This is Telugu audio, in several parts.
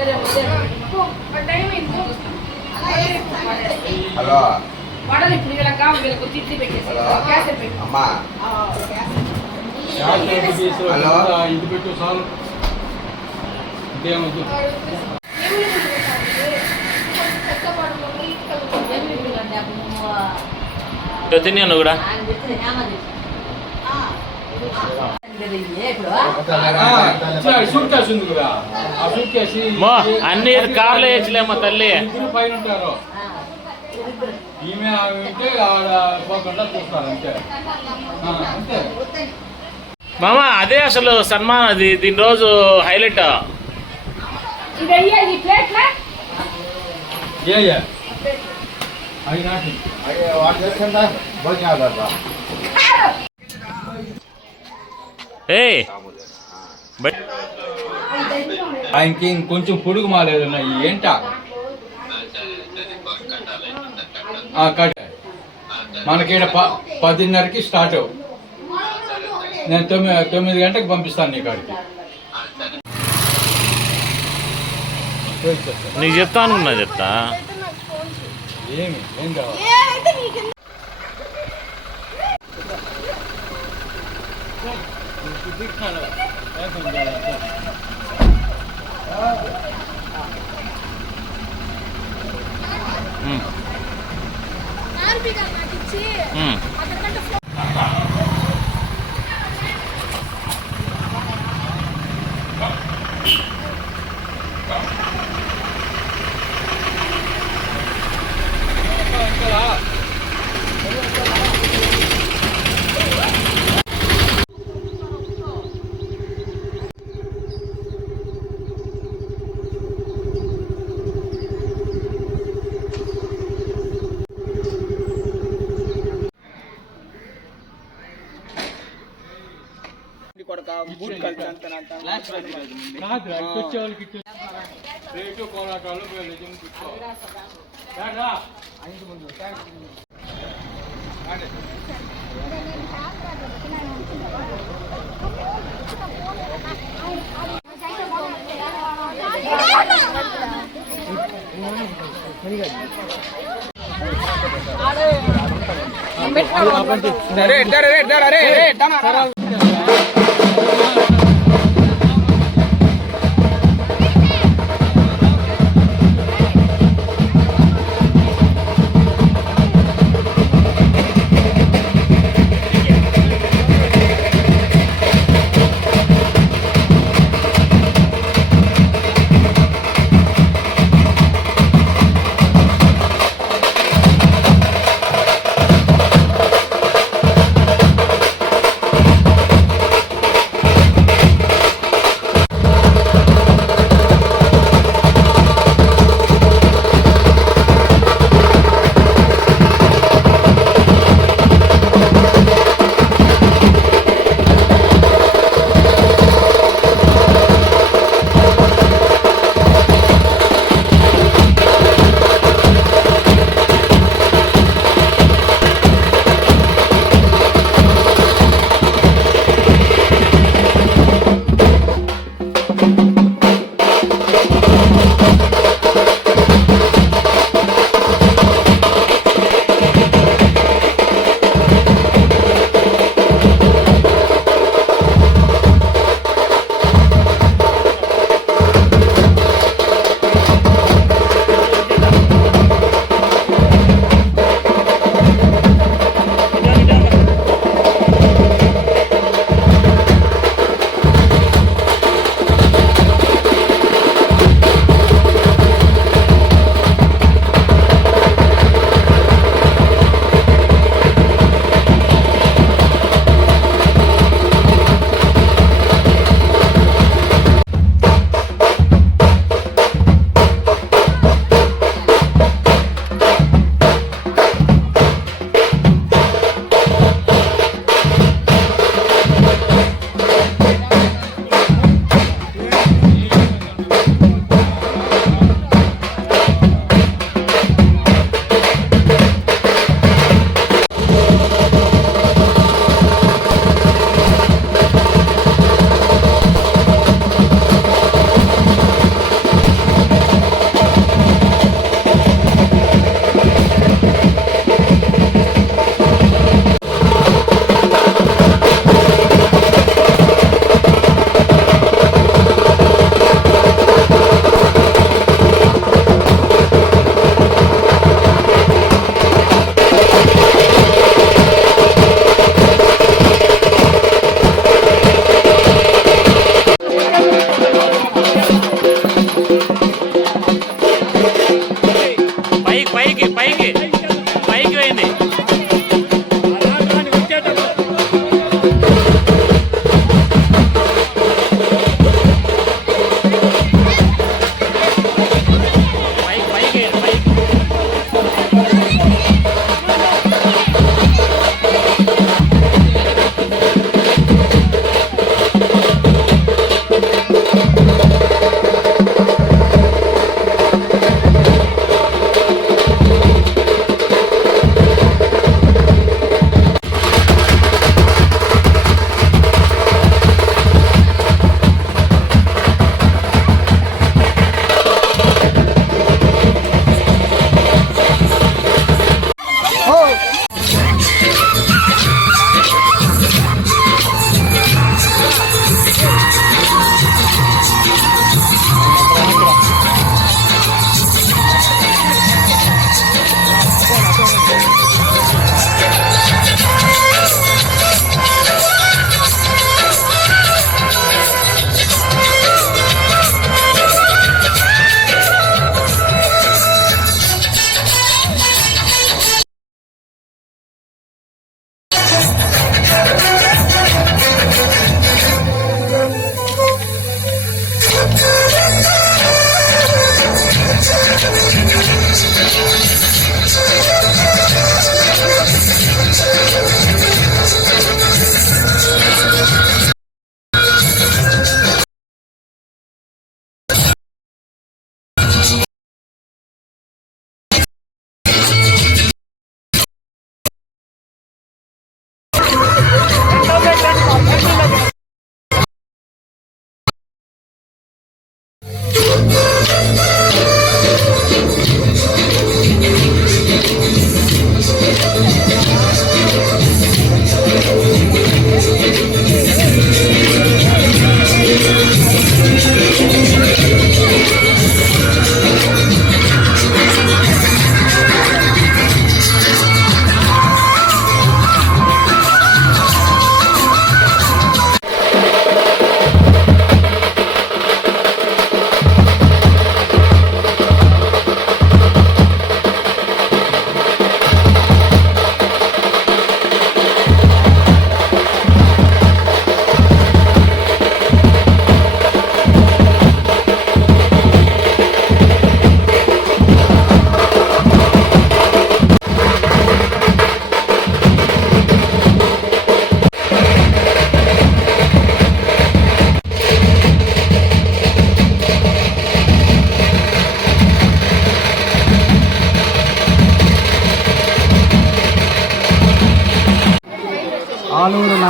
హలో వడలు ఇప్పుడు వీళ్ళకు తిట్టి పెట్టేసి అమ్మా హలో ఇది పెట్టు చాలు ఇంకేమొద్దు. తిన్నాను కూడా సూట్ కేసు ఉంది కదా, ఆ సూట్ కేసు అన్ని కార్లో వేయచ్చులేమ్మా తల్లి. ఇద్దరు పైన ఉంటారు, ఈమె ఆమె ఉంటే ఆడ పోకుండా చూస్తారు అంతే. అంతే మామ అదే అసలు సన్మాన్ అది దీని రోజు హైలైట్. అది నాటి ఆయనకి ఇంకొంచెం పొడుగు మాలేదన్నా ఏంట మనకి 10:30కి స్టార్ట్. నేను 9 గంటలకు పంపిస్తాను నీ కాడికి. నీకు చెప్తా అనుకున్నా చెప్తా. ఏం కావాలి రేటు కోలాటాలు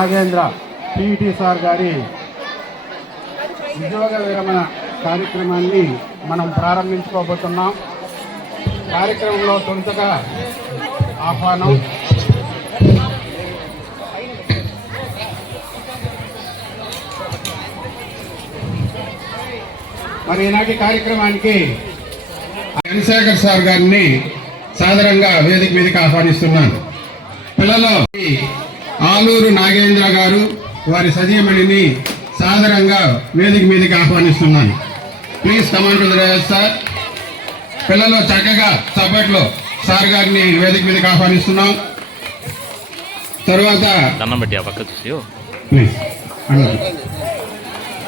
నాగేంద్ర పిఈటి సార్ గారి ఉద్యోగ విరమణ కార్యక్రమాన్ని మనం ప్రారంభించుకోబోతున్నాం. కార్యక్రమంలో తొలుతగా ఆహ్వానం మరి ఈనాటి కార్యక్రమానికి చంద్రశేఖర్ సార్ గారిని సాదరంగా వేదిక మీదకి ఆహ్వానిస్తున్నాను. పిల్లలు ఆలూరు నాగేంద్ర గారు వారి సజీమణిని సాదరంగా వేదిక మీదకి ఆహ్వానిస్తున్నాను. Please command sir. పిల్లలు చక్కగా సభట్లో సార్ గారిని వేదిక మీదకి ఆహ్వానిస్తున్నాం. తర్వాత దండం పెట్టి ఆ పక్క చూసి ప్లీజ్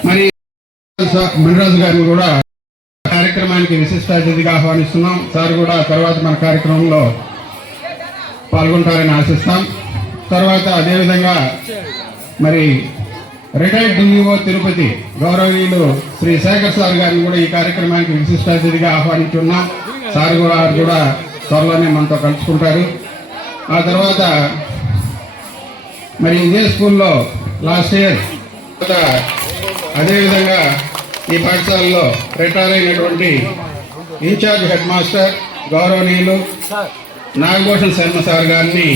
మరి మణిరాజు గారిని కూడా కార్యక్రమానికి విశిష్ట అతిథిగా ఆహ్వానిస్తున్నాం. సార్ కూడా తర్వాత మన కార్యక్రమంలో పాల్గొంటారని ఆశిస్తాం. తర్వాత అదేవిధంగా మరి రిటైర్డ్ డిఈఓ తిరుపతి గౌరవనీయులు శ్రీ శేఖర్ సార్ గారిని కూడా ఈ కార్యక్రమానికి విశిష్ట అతిథిగా ఆహ్వానించున్నాం. సార్ కూడా త్వరలోనే మనతో కలుసుకుంటారు. ఆ తర్వాత మరి ఇదే స్కూల్లో లాస్ట్ ఇయర్ అదేవిధంగా ఈ పాఠశాలలో రిటైర్ అయినటువంటి ఇన్ఛార్జ్ హెడ్ మాస్టర్ గౌరవనీయులు నాగభూషణ్ శర్మ సార్ గారిని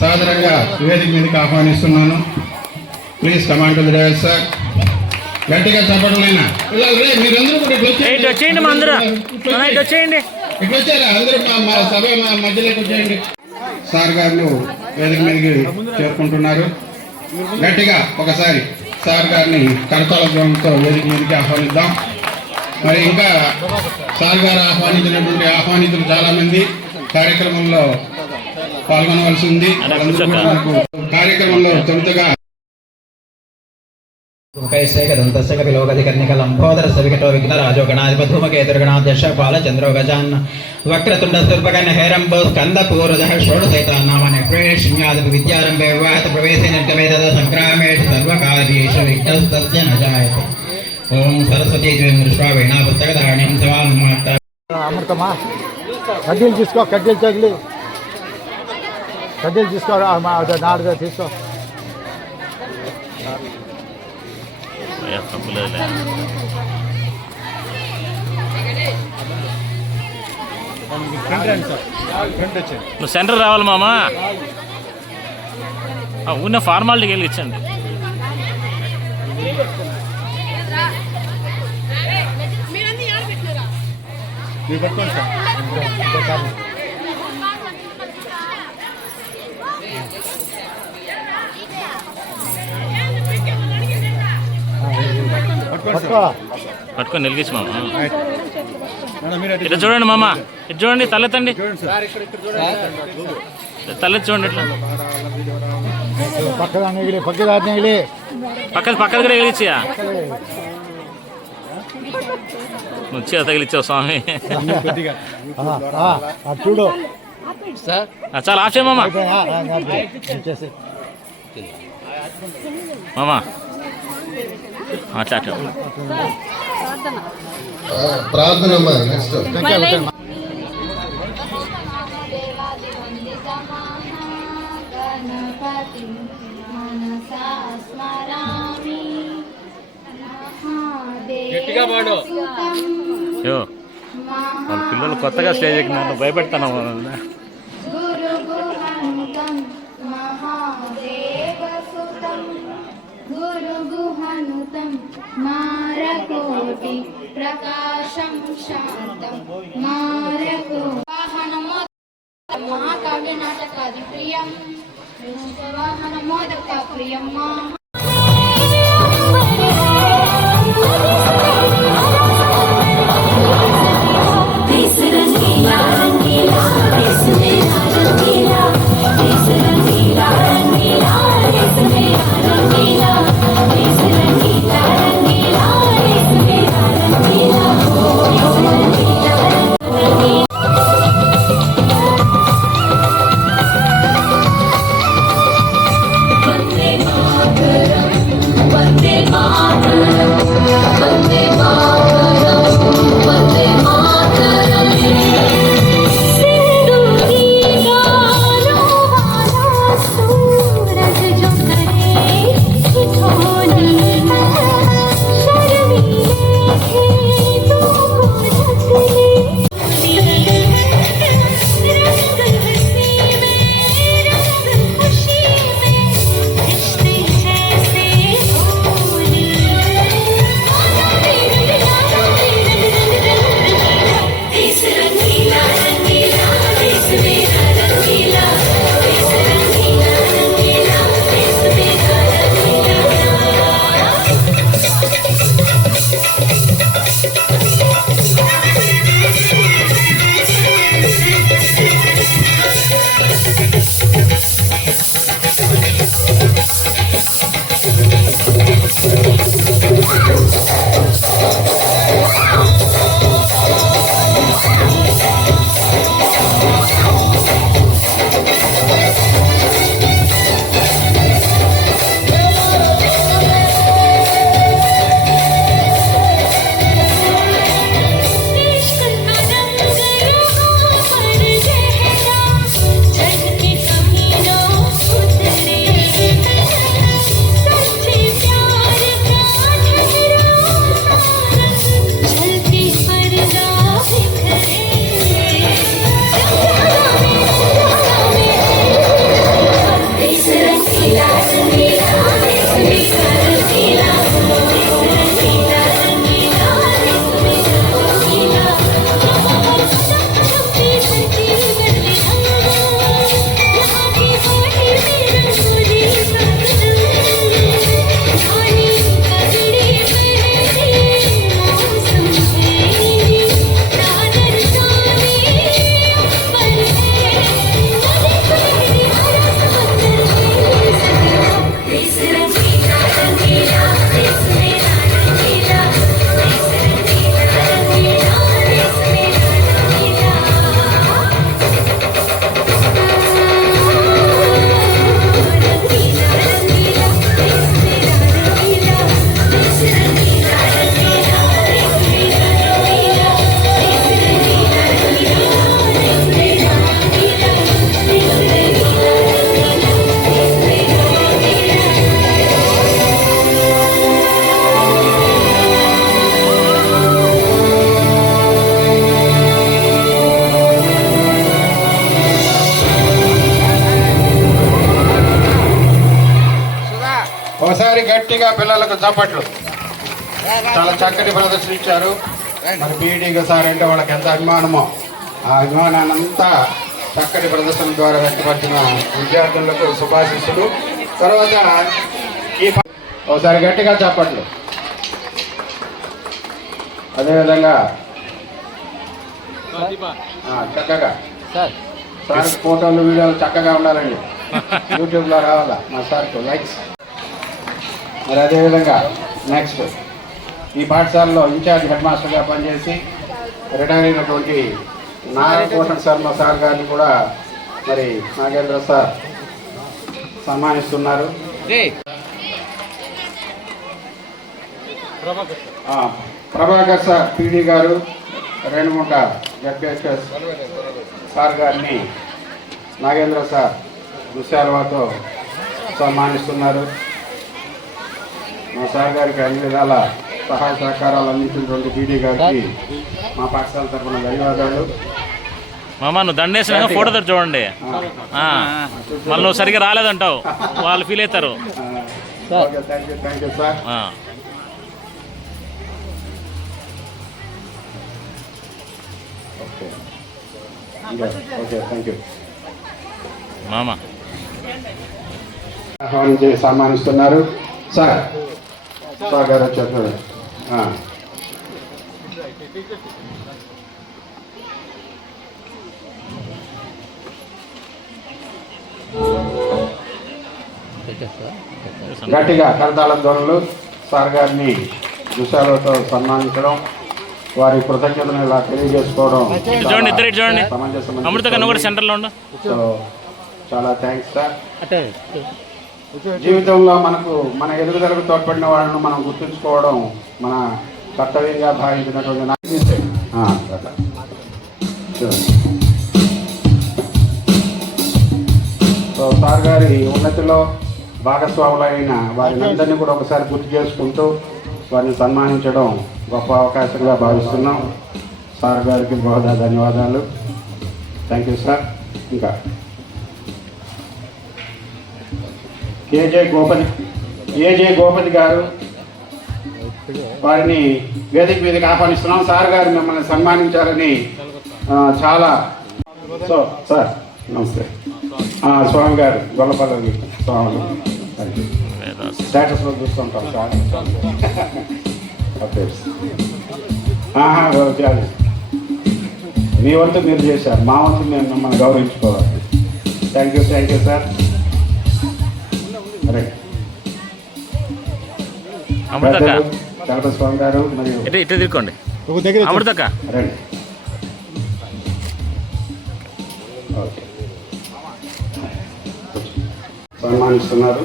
సాదరంగా వేదిక మీదకి ఆహ్వానిస్తున్నాను. Please command to the dais sir. గట్టిగా చెప్పడలేనా మీరందరూ కూడా ఇట్లా వచ్చారా? అందరూ మా సభ మధ్యలోకి వచ్చేయండి. సార్ గారు వేదిక మీదకి చేరుకుంటున్నారు. గట్టిగా ఒకసారి సార్ గారిని కరతాళ ధ్వనితో వేదిక మీదకి ఆహ్వానిద్దాం. మరి ఇంకా సార్ గారు ఆహ్వానించినటువంటి ఆహ్వానితులు చాలా మంది కార్యక్రమంలో పాల్గొనవలసి ఉంది. మనకు కార్యక్రమంలో తొలుతగా లంబోదరసవికటో విఘ్నరాజో గణాధిపధూమకేతుర్గణాధ్యక్ష బాలచంద్రో గజాన్ వక్రతుండ స్థూర్పకర్ణ హేరంబో స్కందపూర్వజ షోడశైతానామాని ప్రేష్ణ్యాదిపి విద్యారంభే వివాహత ప్రవేశే నిర్గమేతద సంగ్రామేషు సర్వకార్యేషు విఘ్నస్తస్య న జాయతే. ఓం సరస్వతీ విశ్వా వీణా పుస్తకధారణీం సమాన్మాత. అమృతమా కడ్డీలు తీసుకో, కడ్డీలు తగిలి కడ్డీలు తీసుకో, నాలుగు తీసుకో. నువ్వు సెంటర్ రావాలి మామా. ఉన్న ఫార్మాలిటీకి వెళ్ళి ఇచ్చండి. పట్టుకొని నిలిగించి మామ. ఇట్లా చూడండి మామ, ఇటు చూడండి, తలెత్తండి, తలెత్తి చూడండి. ఇట్లా పక్కది కూడా వెలిగించా. నువ్వు తగిలిచ్చావు స్వామి. చూడు చాలా ఆశయం మామ. మామా అట్లా అట్లా ప్రార్థన గట్టిగా పాడు. వాళ్ళ పిల్లలు కొత్తగా స్టేజ్ ఎక్కిన భయపెడతాను. గురుగుహనుతం మారకోటి ప్రకాశం శాంతం మారకు వాహనమో మహాకావ్య నాటకాది ప్రియం వాహనమోదక ప్రియం Good. గట్టిగా పిల్లలకు చప్పట్లు. చాలా చక్కటి ప్రదర్శన ఇచ్చారు. మరి బీఈడీ సార్ అంటే వాళ్ళకి ఎంత అభిమానమో ఆ అభిమానాన్ని అంతా చక్కటి ప్రదర్శన ద్వారా వ్యక్తపరిచిన విద్యార్థులకు శుభాశిస్సులు. తర్వాత ఒకసారి గట్టిగా చప్పట్లు. అదేవిధంగా చక్కగా సార్ ఫోటోలు వీడియోలు చక్కగా ఉండాలండి. యూట్యూబ్లో రావాలా మా సార్కు లైక్స్. మరి అదేవిధంగా నెక్స్ట్ ఈ పాఠశాలలో ఇన్ఛార్జ్ హెడ్ మాస్టర్గా పనిచేసి రిటైర్ అయినటువంటి నారాయణభూషణ్ శర్మ సార్ గారిని కూడా మరి నాగేంద్ర సార్ సన్మానిస్తున్నారు. ప్రభాకర్ సార్ పీడీ గారు రేణుగుంట జడ్పిహెచ్ఎస్ సార్ గారిని నాగేంద్ర సార్ దుశాలవాతో సన్మానిస్తున్నారు. మా సార్ గారికి అన్ని విధాల సహాయ సహకారాలు అందించినటువంటి పీడీ గారికి మా పాఠశాల తరఫున ధన్యవాదాలు. మామ నువ్వు దండేసిన ఫోటో దగ్గర చూడండి. మళ్ళీ నువ్వు సరిగ్గా రాలేదంటావు, వాళ్ళు ఫీల్ అవుతారు. Thank you sir. Okay thank you మామ. ఆహ్వానించి సన్మానిస్తున్నారు. సార్ సార్ గారు వచ్చారు. గట్టిగా కరతాళ ధ్వనులు సార్ గారిని దుశాలతో సన్మానించడం, వారి కృతజ్ఞతను ఇలా తెలియజేసుకోవడం చూడండి. ఇద్దరు చూడండి. అమృత కన్నా కూడా సెంటర్లో ఉండు. సో చాలా థ్యాంక్స్ సార్. జీవితంలో మనకు మన ఎదుగుదలకు తోడ్పడిన వాళ్ళను మనం గుర్తుంచుకోవడం మన కర్తవ్యంగా భావించినటువంటి సో సార్ గారి ఉన్నతిలో భాగస్వాములైన వారిని అందరినీ కూడా ఒకసారి గుర్తు చేసుకుంటూ వారిని సన్మానించడం గొప్ప అవకాశంగా భావిస్తున్నాం. సార్ గారికి బహుదా ధన్యవాదాలు. Thank you sir. ఇంకా ఏజే గోపతి గారు వారిని వేదిక మీదకి ఆహ్వానిస్తున్నాం. సార్ గారు మిమ్మల్ని సన్మానించాలని చాలా. సో సార్ నమస్తే. స్వామి గారు గొల్లపల్లి స్వామి స్టేటస్లో చూస్తుంటాం సార్. మీ వంతు మీరు చేశారు, మా వంతు మేము మిమ్మల్ని గౌరవించుకోవాలి. Thank you sir. Chalapathi Swamy గారు మరియు ఇటు తిరుక్కోండి. అమృతక్క రండి. ఓకే సన్మానిస్తున్నారు.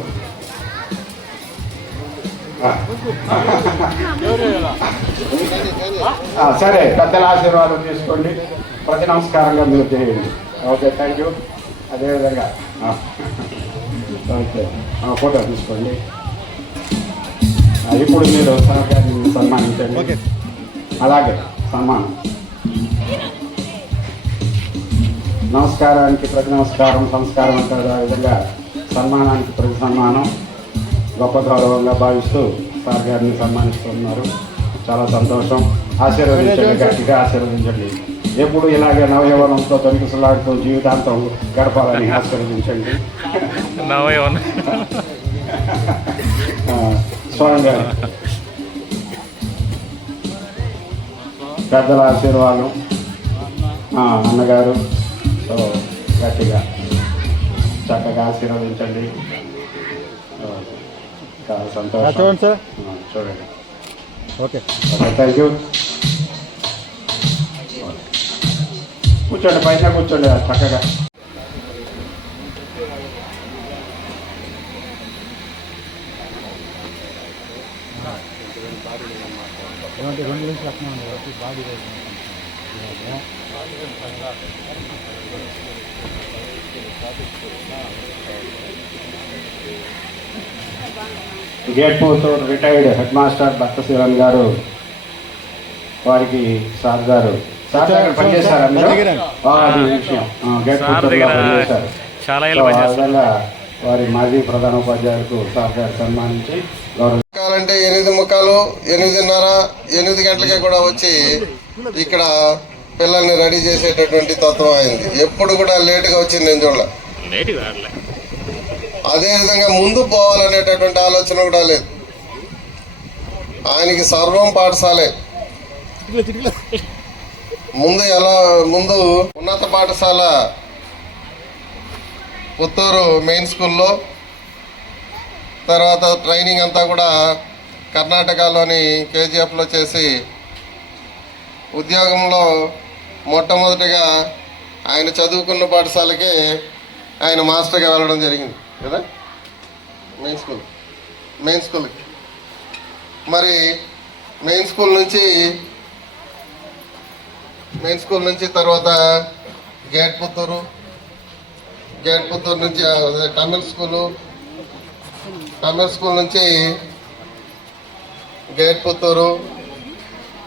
సరే పెద్దల ఆశీర్వాదం తీసుకోండి. ప్రతి నమస్కారంగా మీరు చేయండి. Okay thank you. అదేవిధంగా ఓకే ఫోటో తీసుకోండి. ఇప్పుడు మీరు సార్ గారిని సన్మానించండి. అలాగే సన్మానం. నమస్కారానికి ప్రతి నమస్కారం, సంస్కారం అంటారు. ఆ విధంగా సన్మానానికి ప్రతి సన్మానం గొప్ప గౌరవంగా భావిస్తూ సార్ గారిని సన్మానిస్తున్నారు. చాలా సంతోషం. ఆశీర్వదించండి, గట్టిగా ఆశీర్వదించండి. ఎప్పుడు ఇలాగే నవయవనంతో తొలికిసలాడుతూ జీవితాంతం గడపాలని ఆశీర్వదించండి. నవయవనం స్వామి గారు పెద్దల ఆశీర్వాదం అన్నగారు. సో గట్టిగా చక్కగా ఆశీర్వదించండి. చాలా సంతోషం. చూడండి సార్. చూడండి. Okay thank you. కూర్చోండి, పైన కూర్చోండి చక్కగా. ఏమంటే 2 నిమిషాలు అట్లా బాడీ గేట్ Pothuru retired head master Bhakta Sivan గారు, వారికి సార్ గారు పనిచేశారు. గేట్ పోతూరులో పనిచేశారు. వారి మాజీ ప్రధానోపాధ్యాయులకు సార్ గారు సన్మానించి గౌరవ అంటే 8:15, 8 గంటలకే కూడా వచ్చి ఇక్కడ పిల్లల్ని రెడీ చేసేటటువంటి తత్వం అయింది. ఎప్పుడు కూడా లేటుగా వచ్చింది నేను చూడాల. అదేవిధంగా ముందు పోవాలనేటటువంటి ఆలోచన కూడా లేదు. ఆయనకి సర్వం పాఠశాలే. ముందు ఉన్నత పాఠశాల పుత్తూరు మెయిన్ స్కూల్లో, తర్వాత ట్రైనింగ్ అంతా కూడా కర్ణాటకలోని కేజీఎఫ్లో చేసి ఉద్యోగంలో మొట్టమొదటిగా ఆయన చదువుకున్న పాఠశాలకే ఆయన మాస్టర్గా వెళ్ళడం జరిగింది కదా, మెయిన్ స్కూల్కి. మరి మెయిన్ స్కూల్ నుంచి తర్వాత గేట్ పుత్తూరు నుంచి తమిళ స్కూల్ నుంచి గేట్ పుత్తూరు,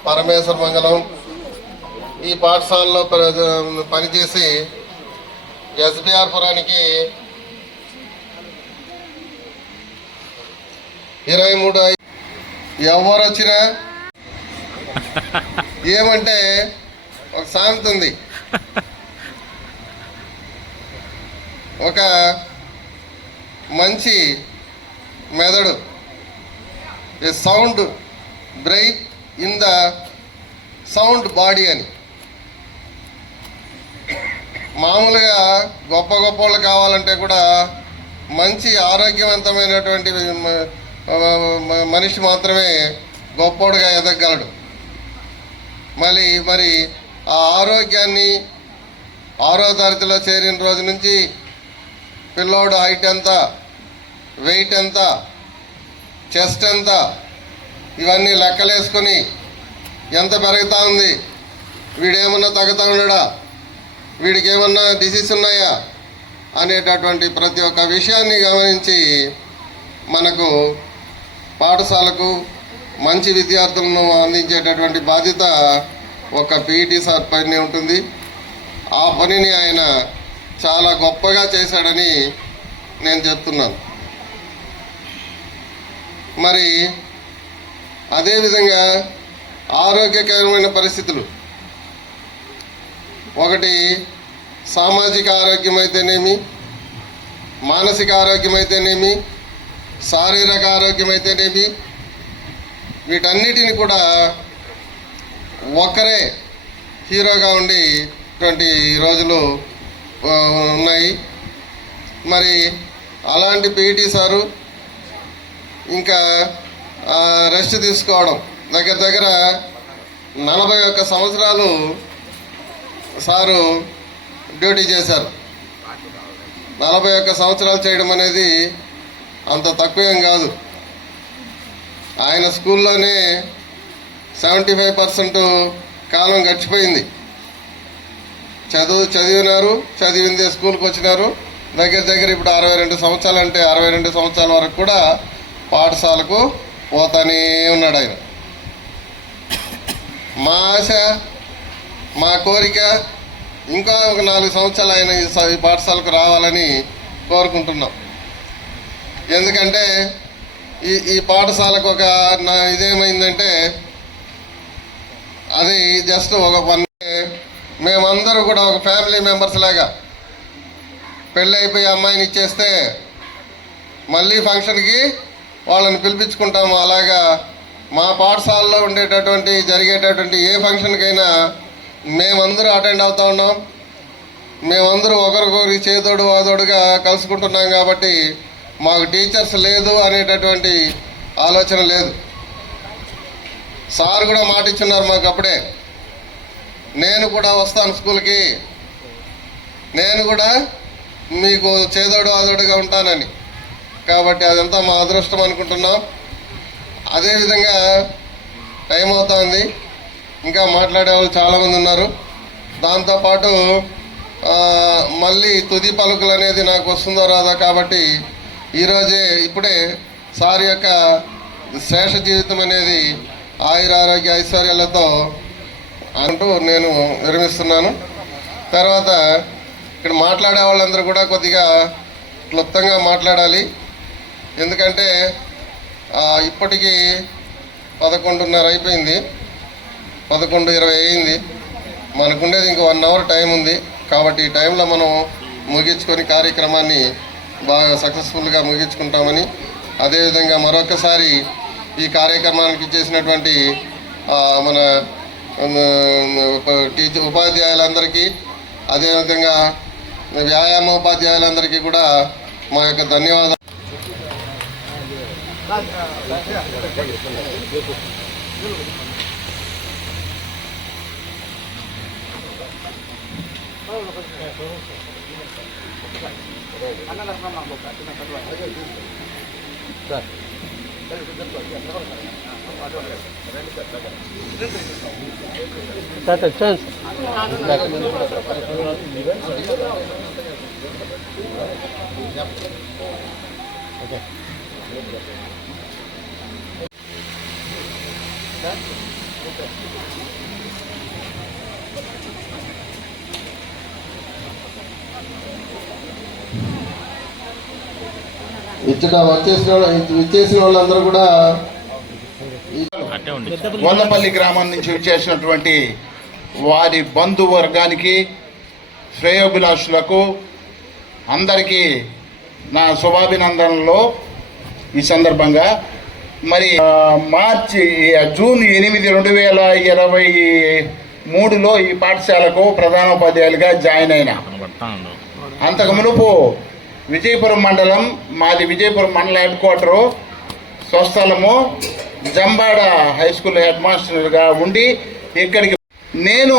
పరమేశ్వర మంగళం ఈ పాఠశాలలో పనిచేసి ఎస్బిఆర్ పురానికి 23 ఎవరు వచ్చినా ఏమంటే ఒక సామెత ఉంది, ఒక మంచి మెదడు, a sound brain in the sound body అని. మామూలుగా గొప్ప వాళ్ళు కావాలంటే కూడా మంచి ఆరోగ్యవంతమైనటువంటి మనిషి మాత్రమే గొప్పోడుగా ఎదగలడు. మరి ఆ ఆరోగ్యాన్ని 6వ తరగతిలో చేరిన రోజు నుంచి పిల్లోడు హైట్ ఎంత, వెయిట్ ఎంత, చెస్ట్ ఎంత, ఇవన్నీ లెక్కలేసుకొని ఎంత పెరుగుతూ ఉంది, వీడేమన్నా తగ్గుతూ ఉన్నాడా, వీడికి ఏమన్నా డిసీజ్ ఉన్నాయా అనేటటువంటి ప్రతి ఒక్క విషయాన్ని గమనించి మనకు పాఠశాలకు మంచి విద్యార్థులను అందించేటటువంటి బాధ్యత ఒక పీఈటీ సార్ పైన ఉంటుంది. ఆ పనిని ఆయన చాలా గొప్పగా చేశాడని నేను చెప్తున్నాను. మరి అదేవిధంగా ఆరోగ్యకరమైన పరిస్థితులు, ఒకటి సామాజిక ఆరోగ్యం అయితేనేమి, మానసిక ఆరోగ్యం అయితేనేమి, శారీరక ఆరోగ్యం అయితేనేమి, వీటన్నిటిని కూడా ఒక్కరే హీరోగా ఉండేటువంటి రోజులు ఉన్నాయి. మరి అలాంటి పీఈటీ సారు ఇంకా రెస్ట్ తీసుకోవడం, దగ్గర 41 సంవత్సరాలు సారు డ్యూటీ చేశారు. 41 సంవత్సరాలు చేయడం అనేది అంత తక్కువేం కాదు. ఆయన స్కూల్లోనే 75% కాలం గడిచిపోయింది. చదివిందే స్కూల్కి వచ్చినారు. దగ్గర ఇప్పుడు 62 సంవత్సరాలు, అంటే 62 సంవత్సరాల వరకు కూడా పాఠశాలకు పోతానే ఉన్నాడు ఆయన. మా ఆశ, మా కోరిక ఇంకా ఒక 4 సంవత్సరాలు ఆయన ఈ పాఠశాలకు రావాలని కోరుకుంటున్నాం. ఎందుకంటే ఈ పాఠశాలకు ఒక ఇదేమైందంటే, అది జస్ట్ మేమందరూ కూడా ఒక ఫ్యామిలీ మెంబర్స్ లాగా పెళ్ళి అయిపోయి అమ్మాయిని ఇచ్చేస్తే మళ్ళీ ఫంక్షన్కి వాళ్ళని పిలిపించుకుంటాము. అలాగా మా పాఠశాలలో జరిగేటటువంటి ఏ ఫంక్షన్కైనా మేమందరూ అటెండ్ అవుతూ ఉన్నాం. మేమందరూ ఒకరికొకరి చేదోడు వాదోడుగా కలుసుకుంటున్నాం. కాబట్టి మాకు టీచర్స్ లేదు అనేటటువంటి ఆలోచన లేదు. సార్ కూడా మాట ఇచ్చున్నారు మాకు అప్పుడే, నేను కూడా వస్తాను స్కూల్కి, నేను కూడా మీకు చేదోడు వాదోడుగా ఉంటానని. కాబట్టి అదంతా మా అదృష్టం అనుకుంటున్నాం. అదేవిధంగా టైం అవుతుంది, ఇంకా మాట్లాడే వాళ్ళు చాలామంది ఉన్నారు. దాంతోపాటు మళ్ళీ తుది పలుకులు అనేది నాకు వస్తుందో రాదా, కాబట్టి ఇప్పుడే సార్ యొక్క శేష జీవితం అనేది ఆయురారోగ్య ఐశ్వర్యాలతో అంటూ నేను విరమిస్తున్నాను. తర్వాత ఇక్కడ మాట్లాడే వాళ్ళందరూ కూడా కొద్దిగా క్లుప్తంగా మాట్లాడాలి. ఎందుకంటే ఇప్పటికీ 11:30 అయిపోయింది, 11:20 అయింది. మనకుండేది ఇంకో 1 అవర్ టైం ఉంది. కాబట్టి ఈ టైంలో మనం ముగించుకొని కార్యక్రమాన్ని బాగా సక్సెస్ఫుల్గా ముగించుకుంటామని, అదేవిధంగా మరొకసారి ఈ కార్యక్రమానికి చేసినటువంటి మన ఉపాధ్యాయులందరికీ, అదేవిధంగా వ్యాయామ ఉపాధ్యాయులందరికీ కూడా మా యొక్క ధన్యవాదాలు. ఛాన్స్ ఇచ్చేసిన వాళ్ళందరూ కూడా అట్టే ఉండి గొల్లపల్లి గ్రామం నుంచి వచ్చేసినటువంటి వారి బంధువర్గానికి, శ్రేయోభిలాషులకు అందరికీ నా శుభాభినందనలు. ఈ సందర్భంగా మరి జూన్ 8, 2023లో ఈ పాఠశాలకు ప్రధానోపాధ్యాయులుగా జాయిన్ అయినా. అంతకు మునుపు విజయపురం మండలం, మాది విజయపురం మండల హెడ్ క్వార్టరు, స్వస్థలము జంబాడ హై స్కూల్ హెడ్ మాస్టర్గా ఉండి ఇక్కడికి నేను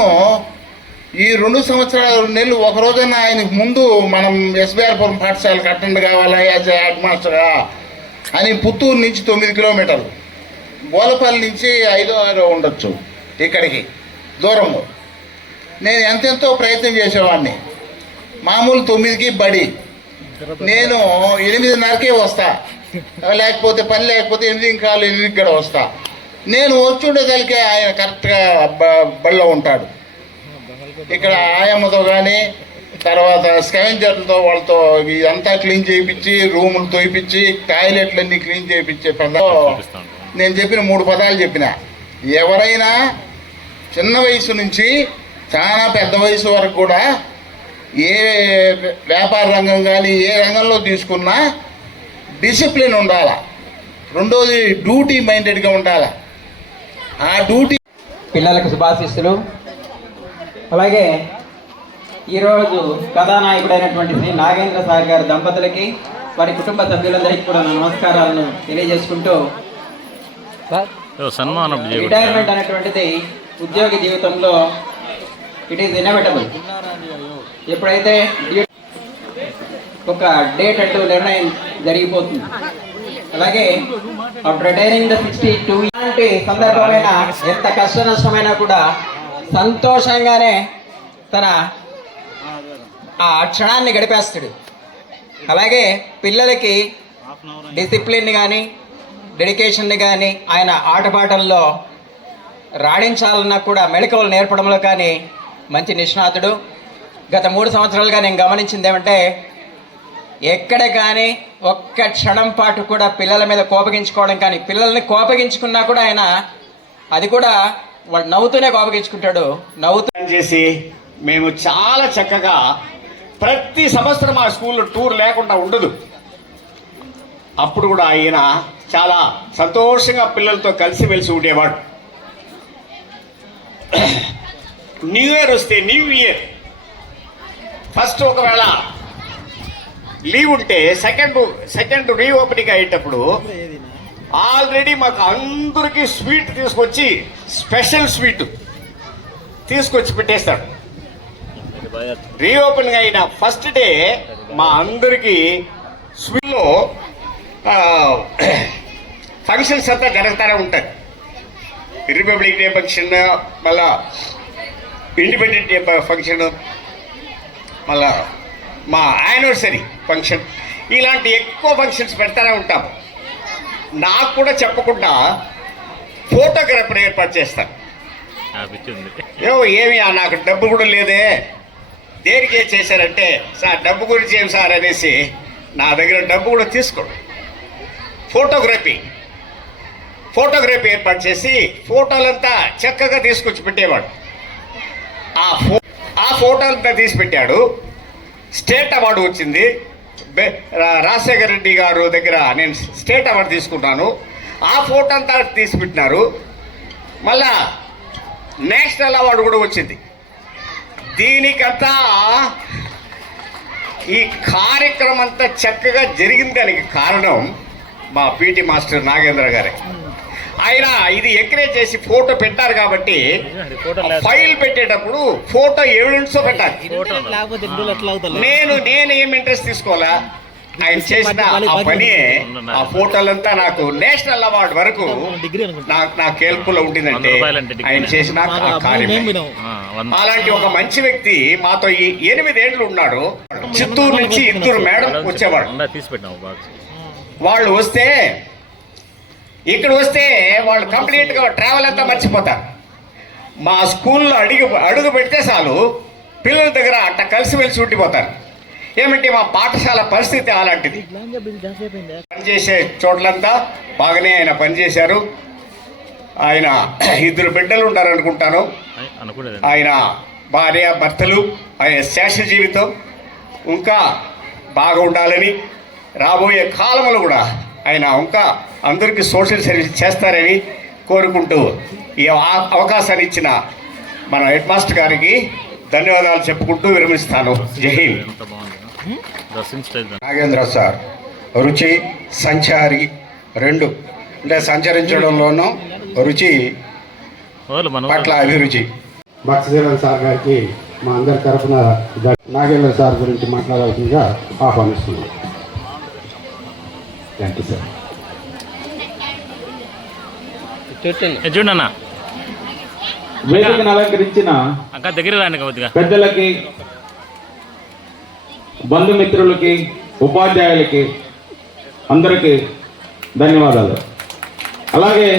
ఈ 2 సంవత్సరాలు 2 నెలలు ఒక రోజైనా ఆయనకు ముందు మనం ఎస్బీఆర్పురం పాఠశాలకు అటెండ్ కావాలా యాజ్ హెడ్ మాస్టర్గా అని పుత్తూరు నుంచి 9 కిలోమీటర్లు, గోలపల్లి నుంచి 5-6 ఉండొచ్చు ఇక్కడికి దూరము. నేను ఎంతెంతో ప్రయత్నం చేసేవాడిని. మామూలు 9కి బడి, నేను 8:30కే వస్తా, లేకపోతే పని లేకపోతే 8:15 కూడా వస్తా. నేను వచ్చుండేదానికి ఆయన కరెక్ట్గా బడిలో ఉంటాడు. ఇక్కడ ఆయమ్మతో కానీ, తర్వాత స్కావెంజర్లతో వాళ్ళతో ఇదంతా క్లీన్ చేయించి, రూములు తోయిపించి, టాయిలెట్లన్నీ క్లీన్ చేయించే నేను చెప్పిన 3 పదాలు చెప్పిన. ఎవరైనా చిన్న వయసు నుంచి చాలా పెద్ద వయసు వరకు కూడా ఏ వ్యాపార రంగం కానీ ఏ రంగంలో తీసుకున్నా డిసిప్లిన్ ఉండాలి. రెండోది డ్యూటీ మైండెడ్గా ఉండాలి. ఆ డ్యూటీ పిల్లలకు శుభాశిస్సులు. అలాగే ఈరోజు కథానాయకుడైనటువంటి శ్రీ నాగేంద్ర సార్ గారి దంపతులకి, వారి కుటుంబ సభ్యులందరికీ కూడా నా నమస్కారాలను తెలియజేసుకుంటూ, రిటైర్మెంట్ అనేటువంటిది ఉద్యోగి జీవితంలో ఇట్ ఈస్ ఇన్ఎవిటబుల్. ఎప్పుడైతే ఒక డేట్ అంటూ నిర్ణయం జరిగిపోతుంది. అలాగే ఆఫ్టర్ రిటైరింగ్ ద 62 ఇలాంటి సందర్భమైన ఎంత కష్ట నష్టమైనా కూడా సంతోషంగానే తన ఆ క్షణాన్ని గడిపేస్తాడు. అలాగే పిల్లలకి డిసిప్లిన్ కానీ డెడికేషన్ని కానీ ఆయన ఆటపాటల్లో రాణించాలన్నా కూడా మెళకువలు నేర్పడంలో కానీ మంచి నిష్ణాతుడు. గత 3 సంవత్సరాలుగా నేను గమనించింది ఏమంటే, ఎక్కడ కానీ ఒక్క క్షణం పాటు కూడా పిల్లల మీద కోపగించుకోవడం కానీ, పిల్లల్ని కోపగించుకున్నా కూడా ఆయన అది కూడా వాడు నవ్వుతూనే కోపగించుకుంటాడు. నవ్వుతూ చేసి మేము చాలా చక్కగా ప్రతి సంవత్సరం ఆ స్కూల్లో టూర్ లేకుండా ఉండదు. అప్పుడు కూడా ఆయన చాలా సంతోషంగా పిల్లలతో కలిసిమెలిసి ఉండేవాడు. న్యూ ఇయర్ వస్తే న్యూ ఇయర్ ఫస్ట్ ఒకవేళ లీవ్ ఉంటే సెకండ్ రీఓపెనింగ్ అయ్యేటప్పుడు ఆల్రెడీ మాకు అందరికీ స్వీట్ తీసుకొచ్చి, స్పెషల్ స్వీట్ తీసుకొచ్చి పెట్టేస్తాడు. రీఓపెనింగ్ అయిన ఫస్ట్ డే మా అందరికీ స్వీట్లో ఫంక్షన్స్ అంతా జరుగుతూనే ఉంటాయి. రిపబ్లిక్ డే ఫంక్షన్, మళ్ళా ఇండిపెండెంట్ డే ఫంక్షన్, మళ్ళా మా యానివర్సరీ ఫంక్షన్, ఇలాంటి ఎక్కువ ఫంక్షన్స్ పెడతానే ఉంటాం. నాకు కూడా చెప్పకుండా ఫోటోగ్రాఫర్ ఏర్పాటు చేస్తాను. ఏమి నాకు డబ్బు కూడా లేదే, దేనికి చేశారంటే, సార్ డబ్బు గురించి ఏం సార్ అనేసి నా దగ్గర డబ్బు కూడా తీసుకోడు. ఫోటోగ్రఫీ ఏర్పాటు చేసి ఫోటోలంతా చక్కగా తీసుకొచ్చి పెట్టేవాడు. ఆ ఫోటోలంతా తీసి పెట్టాడు. స్టేట్ అవార్డు వచ్చింది. రాజశేఖర రెడ్డి గారు దగ్గర నేను స్టేట్ అవార్డు తీసుకున్నాను. ఆ ఫోటో అంతా తీసి పెట్టినారు. మళ్ళా నేషనల్ అవార్డు కూడా వచ్చింది. దీనికంతా ఈ కార్యక్రమం అంతా చక్కగా జరిగిన దానికి కారణం మా పీటీ మాస్టర్ నాగేంద్ర గారే. ఆయన ఇది ఎంకరేజ్ చేసి ఫోటో పెట్టారు కాబట్టి ఫైల్ పెట్టేటప్పుడు ఫోటో ఎవిడెన్స్తో పెట్టాలి. నేను ఏం ఇంట్రెస్ట్ తీసుకోవాలా, ఆయన చేసిన ఆ పని, ఆ ఫోటోలంతా నాకు నేషనల్ అవార్డు వరకు నా కేల్పులో ఉండిందంటే ఆయన చేసిన ఆ కార్యం. అలాంటి ఒక మంచి వ్యక్తి మాతో ఈ 8 ఏళ్ళు ఉన్నాడు. చిత్తూరు నుంచి 2 మేడం వచ్చేవాడు. వాళ్ళు వస్తే ఇక్కడ వస్తే వాళ్ళు కంప్లీట్గా ట్రావెల్ అంతా మర్చిపోతారు. మా స్కూల్లో అడుగు పెడితే చాలు పిల్లల దగ్గర అట్ట కలిసిమెలిసి ఉండిపోతారు. ఏమంటే మా పాఠశాల పరిస్థితి అలాంటిది. పనిచేసే చోట్లంతా బాగానే ఆయన పనిచేశారు. ఆయన 2 బిడ్డలు ఉన్నారనుకుంటాను. ఆయన భార్య భర్తలు, ఆయన శేష జీవితం ఇంకా బాగా ఉండాలని, రాబోయే కాలంలో కూడా ఆయన ఇంకా అందరికీ సోషల్ సర్వీస్ చేస్తారని కోరుకుంటూ ఈ అవకాశాన్ని ఇచ్చిన మన హెడ్ మాస్టర్ గారికి ధన్యవాదాలు చెప్పుకుంటూ విరమిస్తాను. జై హింద్. నాగేంద్ర సార్ రుచి సంచారి 2 అంటే సంచరించడంలోనూ రుచి పట్ల అభిరుచి. భక్తజీవన్ సార్ గారికి మా అందరి తరఫున నాగేంద్ర సార్ గురించి మాట్లాడాల్సిందిగా ఆహ్వానిస్తున్నాం. Thank you sir. చూడన్నా వేదికను అలంకరించిన పెద్దలకి, బంధుమిత్రులకి, ఉపాధ్యాయులకి అందరికీ ధన్యవాదాలు. అలాగే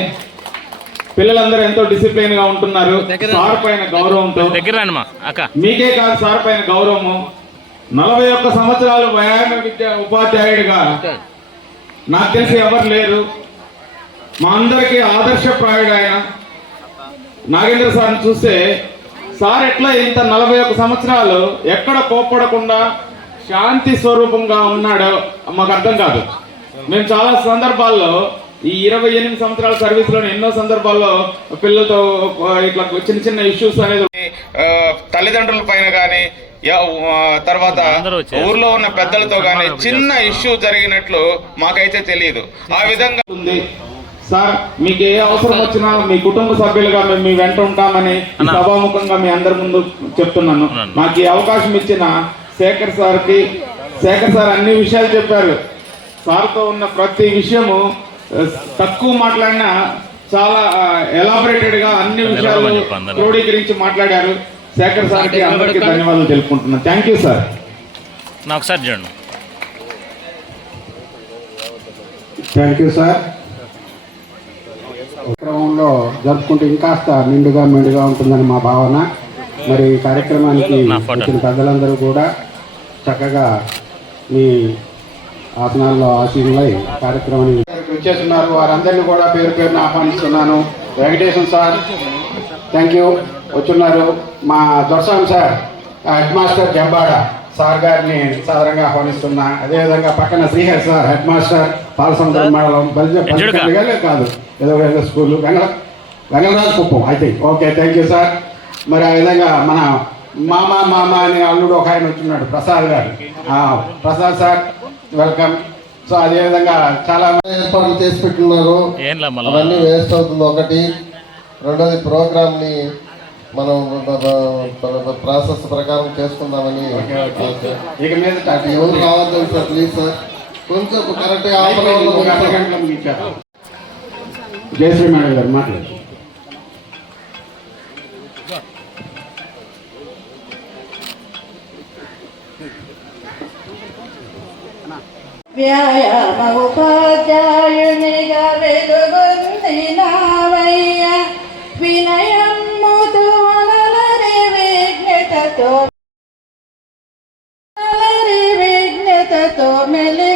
పిల్లలందరూ ఎంతో డిసిప్లిన్ గా ఉంటున్నారు. సార్ పైన గౌరవంతో, మీకే కాదు సార్ పైన గౌరవము. 41 సంవత్సరాలు వ్యాయామ విద్య ఉపాధ్యాయుడిగా నాకు తెలిసి ఎవరు లేరు. మా అందరికీ ఆదర్శప్రాయుడు ఆయన. నాగేంద్ర సార్ని చూస్తే సార్ ఎట్లా ఇంత 41 సంవత్సరాలు ఎక్కడ కోప్పడకుండా శాంతి స్వరూపంగా ఉన్నాడో మాకు అర్థం కాదు. మేము చాలా సందర్భాల్లో ఈ 28 సంవత్సరాల సర్వీస్లోని ఎన్నో సందర్భాల్లో పిల్లలతో ఇట్లా చిన్న ఇష్యూస్ అనేది తల్లిదండ్రుల పైన కానీ తర్వాత ఊర్లో ఉన్న పెద్దలతో కానీ చిన్న ఇష్యూ జరిగినట్లు మాకైతే తెలియదు. ఆ విధంగా ఉంది. సార్ మీకు ఏ అవసరం వచ్చినా మీ కుటుంబ సభ్యులుగా మేము మీ వెంట ఉంటామని సభాముఖంగా మీ అందరి ముందు చెప్తున్నాను. మాకు ఈ అవకాశం ఇచ్చిన శేఖర్ సార్ అన్ని విషయాలు చెప్పారు. సార్తో ఉన్న ప్రతి విషయము తక్కువ మాట్లాడినా చాలా ఎలాబరేటెడ్ గా అన్ని విషయాలు క్రోడీకరించి మాట్లాడారు. శేఖర్ సార్కి అందరికీ ధన్యవాదాలు తెలుపుకుంటున్నాను. Thank you sir. Thank you sir. క్రమంలో జరుపుకుంటే ఇంకాస్త మెండుగా ఉంటుందని మా భావన. మరి ఈ కార్యక్రమానికి వచ్చిన పెద్దలందరూ కూడా చక్కగా మీ ఆసనాల్లో ఆశీనులై కార్యక్రమాన్ని వచ్చేస్తున్నారు. వారందరినీ కూడా పేరు పేరున ఆహ్వానిస్తున్నాను. వెంకటేశ్వర సార్ థ్యాంక్ యూ వచ్చున్నారు. మా Doraswamy sir head master Jambada sir గారిని సాధారణంగా ఆహ్వానిస్తున్నా. అదేవిధంగా పక్కన Srihari sir head master Palasamudram మండలం బలిజ కాదు ఏదో స్కూల్ వెంగళరాజు కుప్పం అయితే. Okay thank you sir. మరి ఆ విధంగా మన మామ అనే అల్లుడు ఒక ఆయన వచ్చున్నాడు ప్రసాద్ గారు. Prasad sir welcome. సో అదేవిధంగా చాలా ఏర్పాట్లు చేసి పెట్టున్నారు. అవన్నీ వేస్ట్ అవుతుంది ఒకటి. రెండోది ప్రోగ్రామ్ని మనం ప్రాసెస్ ప్రకారం చేసుకుందామని. ఇక మీద ఎవరు రావద్దు సార్ ప్లీజ్ సార్. కొంచెం కరెక్ట్గా జయశ్రీ మేడం గారు మాట్లాడు. వ్యాయామ ఉపాధ్యాయునిగా వెలుగొందినావయ్య వినయమ్ముతో విఘ్నతతో మెలి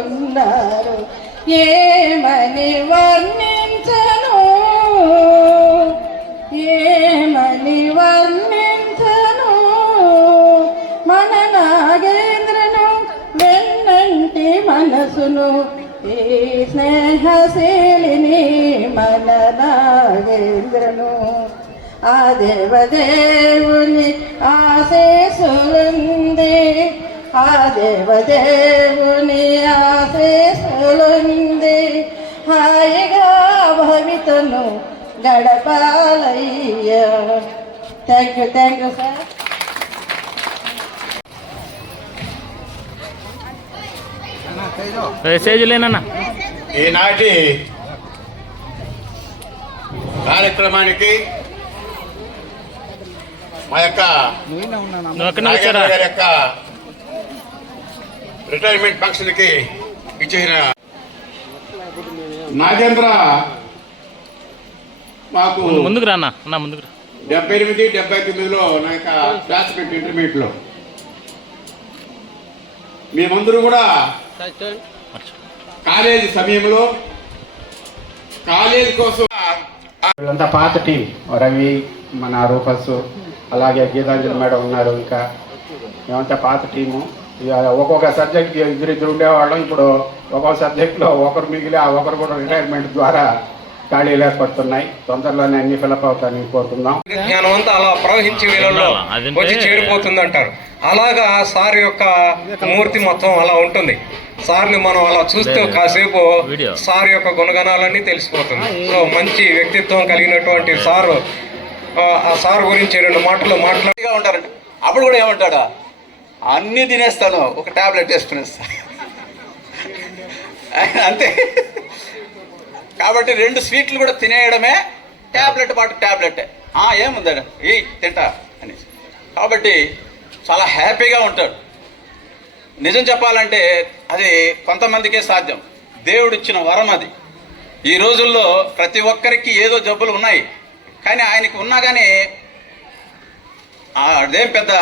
ఉన్నారు. ఏమని వర్ణించను, ఏమని వర్ణించను, మన నాగేంద్రను వెన్నంటి మనసును, ఈ స్నేహశీలిని మన నాగేంద్రను. ఆ దేవదేవుని ఆశీస్సులుంది, ఆ దేవదేవుని ఆశీస్సులుంది, హాయిగా భవితను గడపాలయ్యా. Thank you sir. మెసేజ్ లేనన్నా. ఈనాటి కార్యక్రమానికి మా యొక్క నువ్వు అక్కడనే వచ్చారా? గారి యొక్క రిటైర్మెంట్ ఫంక్షన్కి ఇచ్చిన నాగేంద్ర మాకు ముందుకు రా అన్న, ముందుకు రా. 78, 79లో నా యొక్క క్లాస్మేట్ ఇంటర్మీడియట్లో మేమందరూ కూడా కాలేజీ సమయంలో కాలేజీ కోసం వీళ్ళంతా పాత టీం. రవి, మన రూపస్, అలాగే గీతాంజలి మేడం ఉన్నారు. ఇంకా మేమంతా పాత టీము. ఒక్కొక్క సబ్జెక్ట్కి ఇద్దరు ఉండేవాళ్ళం. ఇప్పుడు ఒక్కొక్క సబ్జెక్ట్లో ఒకరు మిగిలి ఆ ఒకరు కూడా రిటైర్మెంట్ ద్వారా ఖాళీలు ఏర్పడుతున్నాయి. తొందరలోనే అన్ని ఫిలప్ అవుతాయని కోరుకుందాం. జ్ఞానం అంతా అలా ప్రవహించే వీళ్ళలో వచ్చి చేరిపోతుంది అంటారు. అలాగా సార్ యొక్క మూర్తి మొత్తం అలా ఉంటుంది. సార్ని మనం అలా చూస్తే కాసేపు సార్ యొక్క గుణగణాలన్నీ తెలిసిపోతుంది. సో మంచి వ్యక్తిత్వం కలిగినటువంటి సారు, ఆ సార్ గురించి 2 మాటలు మాట్లాడిగా ఉంటారంట. అప్పుడు కూడా ఏమంటాడా, అన్నీ తినేస్తాను, ఒక టాబ్లెట్ వేసుకునేస్తా అంతే. కాబట్టి 2 స్వీట్లు కూడా తినేయడమే, ట్యాబ్లెట్ పాటు ట్యాబ్లెట్ ఏముందా ఏ తింటా అని. కాబట్టి చాలా హ్యాపీగా ఉంటాడు. నిజం చెప్పాలంటే అది కొంతమందికే సాధ్యం, దేవుడిచ్చిన వరం అది. ఈ రోజుల్లో ప్రతి ఒక్కరికి ఏదో జబ్బులు ఉన్నాయి, కానీ ఆయనకి ఉన్నా కానీ అదేం పెద్ద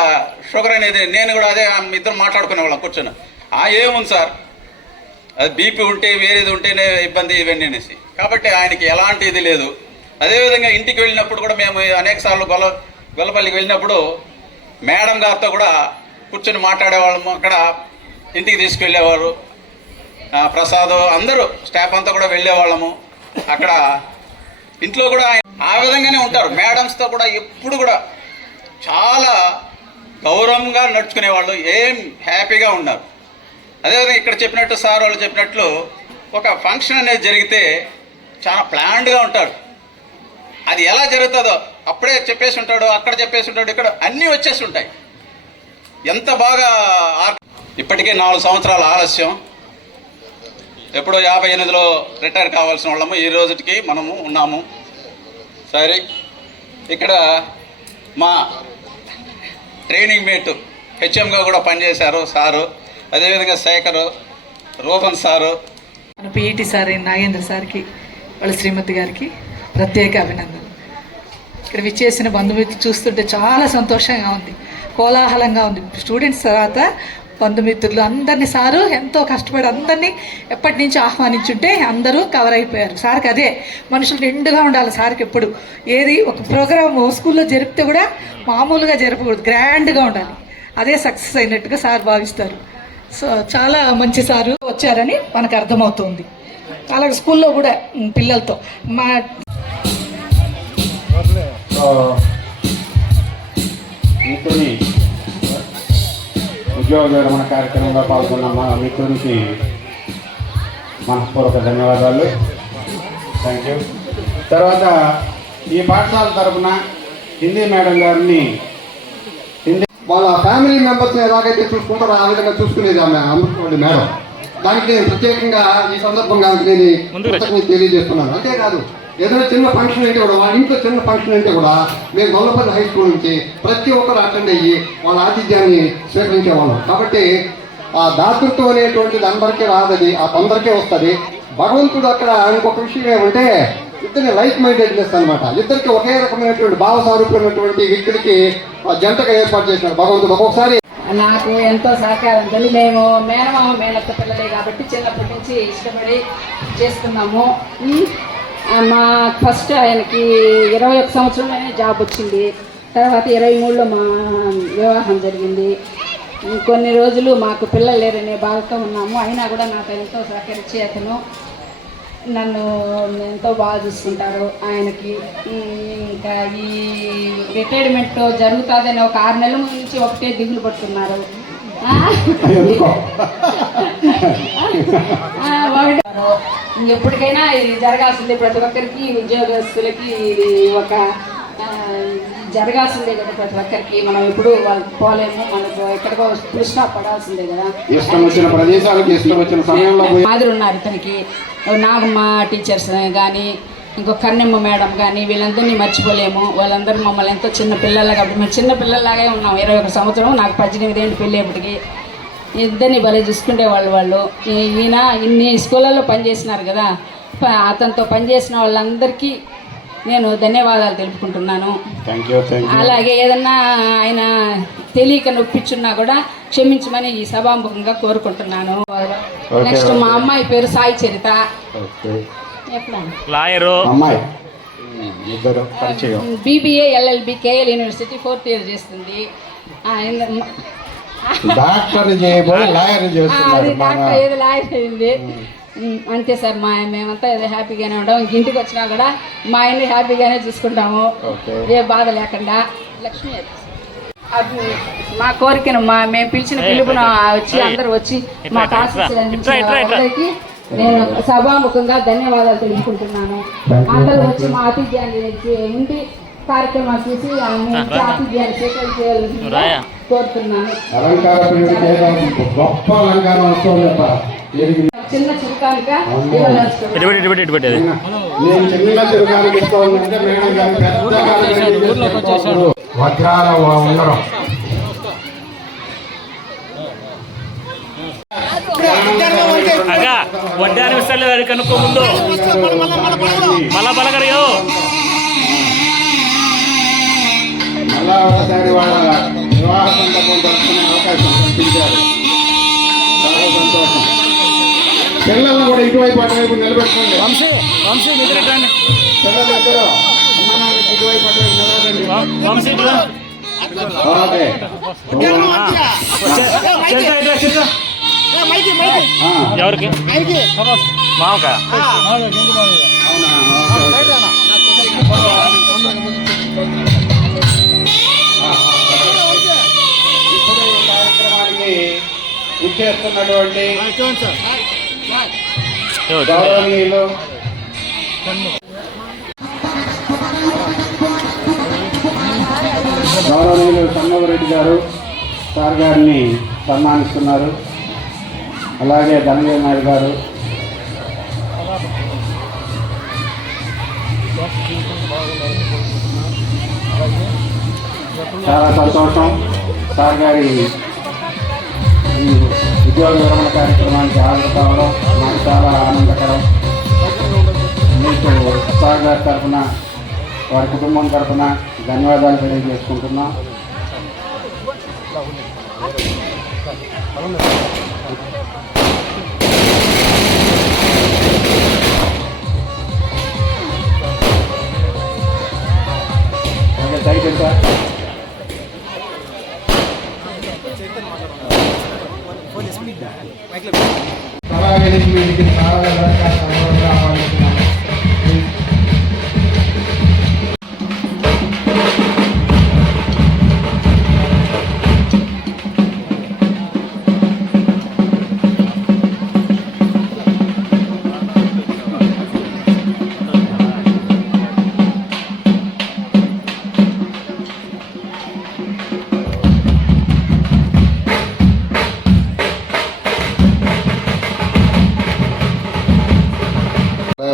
షుగర్ అనేది. నేను కూడా అదే ఇద్దరు మాట్లాడుకునే వాళ్ళం కూర్చొని, ఏముంది సార్, అది బీపీ ఉంటే వేరేది ఉంటేనే ఇబ్బంది ఇవన్నీ అనేసి. కాబట్టి ఆయనకి ఎలాంటి ఇది లేదు. అదేవిధంగా ఇంటికి వెళ్ళినప్పుడు కూడా మేము అనేక సార్లు గొల్లపల్లికి వెళ్ళినప్పుడు మేడం గారితో కూడా కూర్చొని మాట్లాడేవాళ్ళము. అక్కడ ఇంటికి తీసుకెళ్ళేవారు, ప్రసాద్ అందరూ స్టాఫ్ అంతా కూడా వెళ్ళేవాళ్ళము. అక్కడ ఇంట్లో కూడా ఆ విధంగానే ఉంటారు. మేడమ్స్తో కూడా ఎప్పుడు కూడా చాలా గౌరవంగా నడుచుకునేవాళ్ళు, ఏం హ్యాపీగా ఉన్నారు. అదేవిధంగా ఇక్కడ చెప్పినట్టు సార్ వాళ్ళు చెప్పినట్లు ఒక ఫంక్షన్ అనేది జరిగితే చాలా ప్లాన్డ్గా ఉంటాడు. అది ఎలా జరుగుతుందో అప్పుడే చెప్పేసి ఉంటాడు, అక్కడ చెప్పేసి ఉంటాడు, ఇక్కడ అన్నీ వచ్చేసి ఉంటాయి. ఎంత బాగా ఇప్పటికే 4 సంవత్సరాల ఆలస్యం. ఎప్పుడో 58లో రిటైర్ కావాల్సిన వాళ్ళము, ఈ రోజుకి మనము ఉన్నాము. సరే, ఇక్కడ మా ట్రైనింగ్ మేట్ హెచ్ఎంగా కూడా పనిచేశారు సారు. అదేవిధంగా శేఖర్, రూపన్ సారు, మన పిఈటి సార్ నాగేంద్ర సార్కి, వాళ్ళ శ్రీమతి గారికి ప్రత్యేక అభినందనలు. ఇక్కడ విచ్చేసిన బంధుమిత్రులు చూస్తుంటే చాలా సంతోషంగా ఉంది, కోలాహలంగా ఉంది. స్టూడెంట్స్ తర్వాత బంధుమిత్రులు అందరినీ సారు ఎంతో కష్టపడి అందరినీ ఎప్పటి నుంచి ఆహ్వానించుంటే అందరూ కవర్ అయిపోయారు. సార్కి అదే, మనుషులు నిండుగా ఉండాలి. సార్కి ఎప్పుడు ఏది ఒక ప్రోగ్రామ్ స్కూల్లో జరిపితే కూడా మామూలుగా జరపకూడదు, గ్రాండ్గా ఉండాలి. అదే సక్సెస్ అయినట్టుగా సార్ భావిస్తారు. సో చాలా మంచి సారు వచ్చారని మనకు అర్థమవుతుంది. అలాగే స్కూల్లో కూడా పిల్లలతో మా మిత్రుని ఉద్యోగ విరమణ కార్యక్రమంలో పాల్గొన్న మా మిత్రునికి మనస్పూర్వక ధన్యవాదాలు. Thank you. తర్వాత ఈ పాఠశాల తరఫున హిందీ మేడం గారిని, వాళ్ళ ఫ్యామిలీ మెంబర్స్ ఎలాగైతే చూసుకుంటారో ఆ విధంగా చూసుకునేది ఆమె అమృతవల్లి మేడం. దానికి నేను ప్రత్యేకంగా ఈ సందర్భంగా నేను తెలియజేస్తున్నాను. అంతేకాదు, ఏదైనా చిన్న ఫంక్షన్ అయితే కూడా, వాళ్ళ ఇంట్లో చిన్న ఫంక్షన్ అయితే కూడా మేము గొల్లపల్లి హై స్కూల్ నుంచి ప్రతి ఒక్కరు అటెండ్ అయ్యి వాళ్ళ ఆతిథ్యాన్ని స్వీకరించేవాళ్ళం. కాబట్టి ఆ దాతృత్వం అనేటువంటిది అందరికీ రాదది, ఆ కొందరికే వస్తుంది. భగవంతుడు అక్కడ ఇంకొక విషయం ఏమంటే, ఇద్దరిని లైక్ మైండెడ్నెస్ అనమాట. ఇద్దరికి ఒకే రకమైనటువంటి భావ సారూప్యమైనటువంటి వ్యక్తులకి జంటగా ఏర్పాటు చేసినాడు భగవంతుడు. ఒక్కొక్కసారి నాకు ఎంతో సహకారంతో మేము మేనమామ మేనత్త పిల్లలే కాబట్టి చిన్నప్పటి నుంచి ఇష్టపడి చేస్తున్నాము. మా ఫస్ట్ ఆయనకి 21 సంవత్సరంలోనే జాబ్ వచ్చింది. తర్వాత 23లో మా వివాహం జరిగింది. కొన్ని రోజులు మాకు పిల్లలు లేరనే బాధతో ఉన్నాము. అయినా కూడా నాకు ఎంతో సహకరించి అతను నన్ను ఎంతో బాగా చూసుకుంటారు. ఆయనకి ఇంకా ఈ రిటైర్మెంట్ జరుగుతుందని ఒక 6 నెలల ముందు నుంచి ఒకటే దిగులు పడుతున్నారు. ఎప్పటికైనా ఇది జరగాల్సిందే, ప్రతి ఒక్కరికి ఉద్యోగస్తులకి ఇది ఒక జరగాల్సిందే కదా. ప్రతి ఒక్కరికి మనం ఎప్పుడు వాళ్ళకి పోలేము, మనకు ఎక్కడికో కృష్ణ పడాల్సిందే కదా. ఇష్టం వచ్చిన ప్రదేశాలకు ఇష్టం వచ్చిన సమయంలో మాదిరి ఉన్నారు ఇతనికి. నాగమ్మ టీచర్స్ కానీ ఇంకొక కన్నెమ్మ మేడం కానీ వీళ్ళందరినీ మర్చిపోలేము. వాళ్ళందరూ మమ్మల్ని ఎంతో చిన్న పిల్లలుగా, మేము చిన్న పిల్లల్లాగే ఉన్నాం. 21 సంవత్సరం, నాకు 18 ఏళ్ళు పెళ్ళేపటికి. ఇద్దరిని భలే చూసుకుంటే వాళ్ళు. ఈయన ఇన్ని స్కూళ్ళల్లో పనిచేసినారు కదా, అతనితో పనిచేసిన వాళ్ళందరికీ నేను ధన్యవాదాలు తెలుపుకుంటున్నాను. అలాగే ఏదన్నా ఆయన తెలియక నొప్పించున్నా కూడా క్షమించమని ఈ సభాముఖంగా కోరుకుంటున్నాను. నెక్స్ట్ మా అమ్మాయి పేరు సాయి చరిత, BBA LLB KL university 4th year చేస్తుంది. డాక్టర్ చేయబోయి లాయర్ అది డాక్టర్ ఏదో లాయర్ అయింది. అంతే సార్, మేమంతా ఏదో హ్యాపీగానే ఉంటాం. ఇంటికి వచ్చినా కూడా మా ఆయన్ని హ్యాపీగానే చూసుకుంటాము, ఏ బాధ లేకుండా. లక్ష్మి అది మా కోరికను మేము పిలిచిన పిలుపును వచ్చి అందరూ వచ్చి మా ఆశీస్సులు అందరికీ నేను సభాముఖంగా ధన్యవాదాలు తెలుపుకుంటున్నాను. అందరూ వచ్చి మా ఆతిథ్యాన్ని ఉండి కార్యక్రమాలు చేసి ఆతిథ్యాన్ని స్వీకరించాలని కోరుతున్నాను. చిన్న చురుకానిగా వజ్రాల ఉండడం అగా వడ్డాని విస్తారులేదు, అది కనుక్కో ముందు మళ్ళా పలకరియో. మళ్ళా ఒకసారి వాళ్ళ వివాహ సందర్భం జరుపుకునే అవకాశం కల్పించారు. చాలా సంతోషం. పిల్లలను కూడా ఇటువైపు అటువైపు నిలబెట్టుకోండి. పిల్లలు ఇద్దరు అమ్మానానికి ఇటువైపు అటువైపు నిలబెట్టండి. ఓకే. ఎవరికి మావకా ఇప్పుడు ఈ కార్యక్రమానికి ఇచ్చేస్తున్నటువంటి గౌరవనీయులు షణ్ముగరెడ్డి గారు సార్ గారిని సన్మానిస్తున్నారు. అలాగే ధనంజయ నాయుడు గారు, చాలా సంతోషం. సార్ గారి ఉద్యోగ విరమణ కార్యక్రమానికి హాజరు కావడం నాకు చాలా ఆనందకరం. మీకు సార్ గారి తరఫున, వారి కుటుంబం తరఫున ధన్యవాదాలు తెలియజేసుకుంటున్నాం. Okay, thank you sir. మేనేజ్మెంట్కి చాలా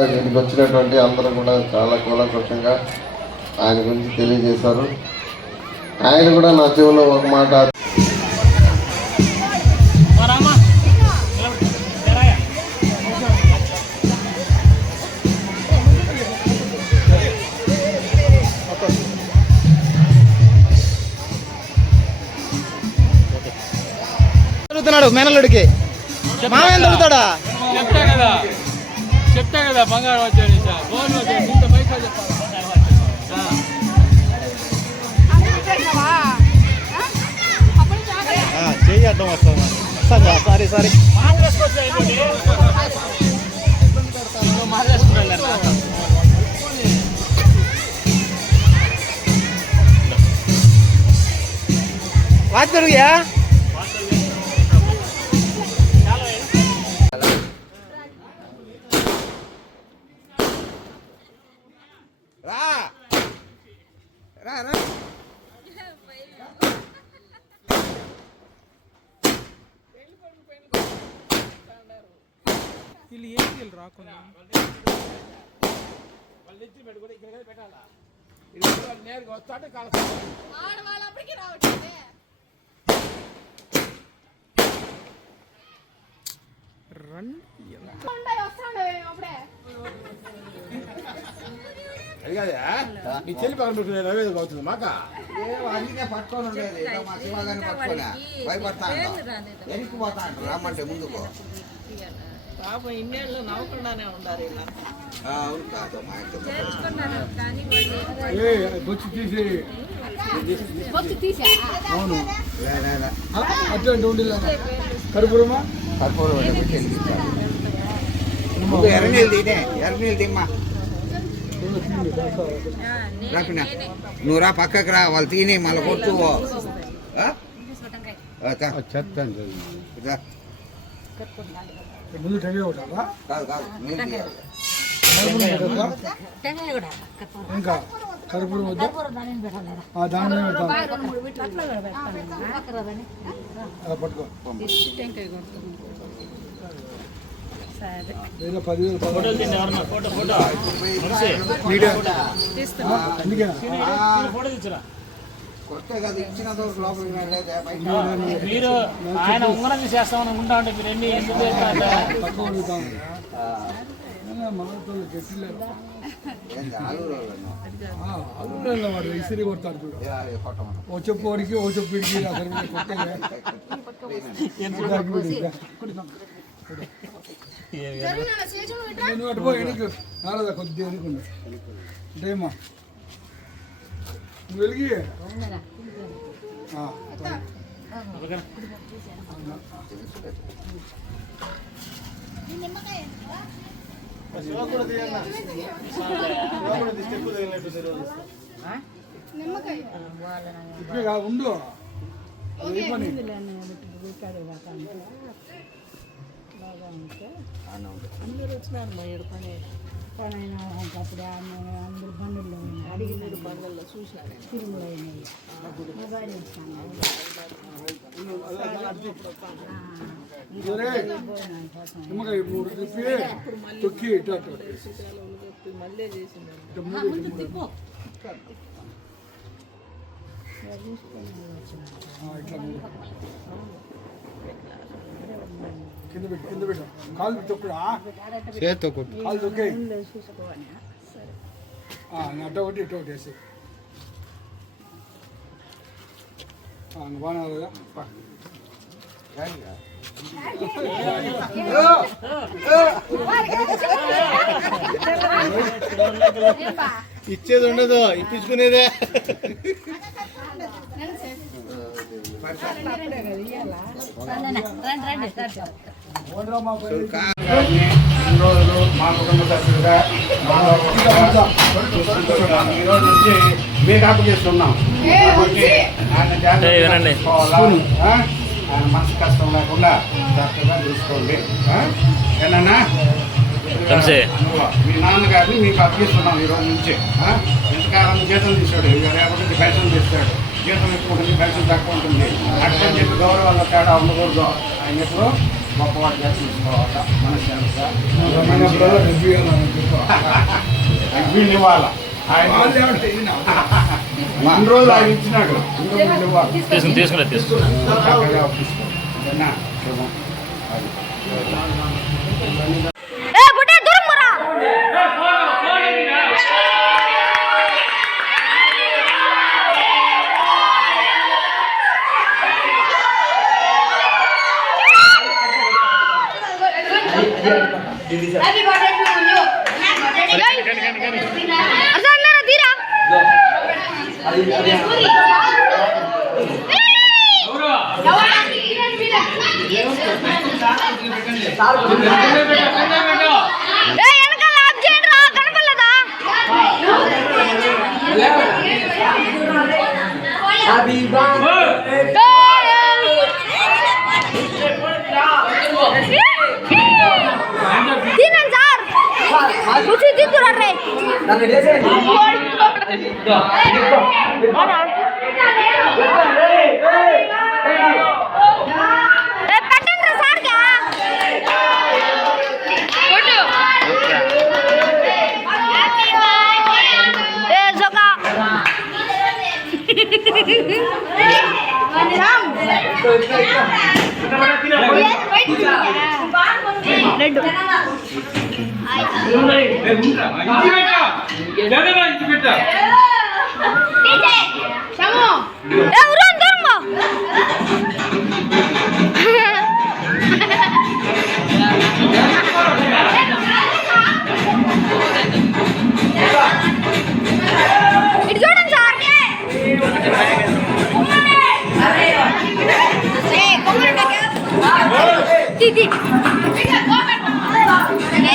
ఇక్కడికి వచ్చినటువంటి అందరూ కూడా చాలా కూలంకషంగా ఆయన గురించి తెలియజేశారు. ఆయన కూడా నా చెవిలో ఒక మాట, దొరుకుతున్నాడు మేనల్లుడికి. మామయ్య దొరుకుతాడా? చెప్తా కదా బంగారం వచ్చాడు ఇంత పైసా చెప్పాలి. చెయ్యి అడ్డం వస్తావా? Sorry sorry. వాచ్ దొరికియా? రా రా. వీళ్ళు ఏంటి వీళ్ళు రాకుండా రన్ నీ చెల్లి పక్కన నవేదం అవుతుంది మాక అందుకే పట్టుకొని ఉండేది మా శివగారిని పట్టుకొని భయపడతా ఎరికిపోతా అంటారు రమ్మంటే ముందుకు. పాపం ఇన్నేళ్ళు నవ్వకుండానే ఉండారు ఇలా. అవును కాదు మా అవును అటువంటి ఉండి కర్పూరమా కర్పూరం పెట్టి వెలిగించాలి. ఎర్రనీళ్ళు తినే ఎర్రనీళ్ళు తిమ్మా. రాపిన నువ్వు రా పక్కకు రా, వాళ్ళు తిని మళ్ళీ కొట్టు. ముందు టెంకాయ కొట్టాలా? కాదు కాదు ఇంకా కర్పూరం వద్దా? దాని పట్టుకో. 10,000 కొట్టే కదా ఇచ్చిన మీరు ఆయన ఉంగరం తీసేస్తామని అనుకుంటా ఉంటే మీరు ఎన్ని ఎందుకు వాడు ఇసిరి కొడతాడు చూడు. ఓ చెప్పు వాడికి ఓ చెప్పు వీడికి నువ్వు అటుపో ఎనికి నారదా కొద్దిగా ఎనుకుంది అంటేమ్మా నువ్వు వెలిగి ఇప్పుడే కాదు ఉండు అది ఏ పని అందరూ వచ్చినారు మా ఏడు పని పనైనా అప్పుడు అందరు బండ్లు అడిగిన బండ్లలో చూసినారు తిరుగులు అయినాయి మొబైల్ తొక్కి మళ్ళీ చేసింది కింద పెట్టు కాలు తొక్కుడా చేతితో కొట్టు కాలు తొక్కే అట్ట ఒకటి ఇటు ఒకటి వేసి బాగా ఇచ్చేది ఉండదు ఇప్పించుకునేదే రోజులు మా కుటుంబ సభ్యులుగా ఈరోజు నుంచి మీకు అప్పగిస్తున్నాం. ఆయన మనసు కష్టం లేకుండా చక్కగా చూసుకోండి. ఏనా మీ నాన్నగారిని మీకు అప్పగిస్తున్నాం ఈరోజు నుంచి. ఎంతకాలం జీతం తీసాడు, రేపటి పెన్షన్ తీస్తాడు. జీతం ఎక్కువ ఉంటుంది, పెన్షన్ తక్కువ ఉంటుంది. అట్లని చెప్పి గౌరవాల తేడా ఉండకూడదు. ఆయన ఎప్పుడు గొప్పవాడిగా చూసుకోవాలా, మనశ్శాంతిగా వీళ్ళు ఇవ్వాలా. ఆయన అన్ని రోజులు ఆయన ఇచ్చినాడు, తీసుకున్నా చక్కగా శుభం. హ్యాపీ బర్త్డే టు యు అర్థం తీరా వెనకాల ఆఫ్ చేయండి రా కనపడలేదా తినండి సార్ రుచి తింటున్నారే పెట్టండి రా సార్గా ఇటు చూడండి సార్